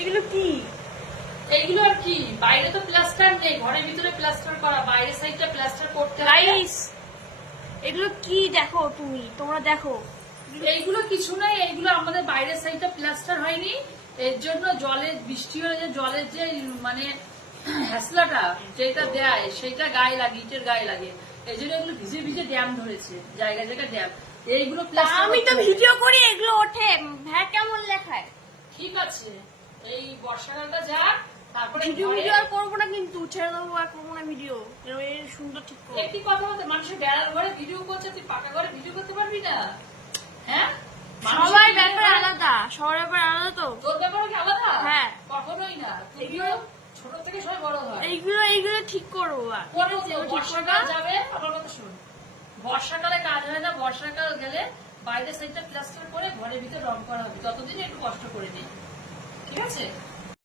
এগুলো কি? এইগুলো আর কি, বাইরে তো প্লাস্টার নেই, ঘরের ভিতরে প্লাস্টার করা, বাইরের সাইডটা প্লাস্টার করতে হয়। গাইস এগুলো কি দেখো, তোমরা দেখো। এইগুলো কিছু নাই, এইগুলো আমাদের বাইরের সাইডটা প্লাস্টার হয়নি, এর জন্য জলের বৃষ্টি হলে যে জলের যে মানে হ্যাসলাটা যেটা দেয় সেটা গায়ে লাগে, ইটের গায়ে লাগে, এই জন্য এগুলো ভিজে ভিজে ড্যাম ধরেছে, জায়গা জায়গায় ড্যাম। এইগুলো প্লাস্টার আমি তো ভিডিও করি, এগুলো ওঠে, হ্যাঁ কেমন লেখায়। ঠিক আছে, এই বর্ষাকালটা যাক, তারপরে ভিডিও ঘরে- আর করবো না, কিন্তু ছেড়ে দেবো, আর করবো না ভিডিও। এর সুন্দর ঠিক করবো। একটি কথা বলতে, মানুষের বেড়ার ঘরে ভিডিও করছে, তুই পাকা ঘরে ভিডিও করতে পারবি না? হ্যাঁ, সবার ব্যাপার আলাদা, সবার ব্যাপার আলাদা তো। তোর ব্যাপারে কি আলাদা? হ্যাঁ। কখনোই না, তুইও ছোট থেকে সবাই বড় হয়। এইগুলো ঠিক করবো। পরে বর্ষাকাল যাবে, আমার কথা শুন, বর্ষাকালে কাজ হয় না, বর্ষাকাল গেলে বাইরের সাইডটা প্লাস্টার করে ঘরের ভিতরে রং করা হবে, ততদিন একটু কষ্ট করে নে, ঠিক আছে?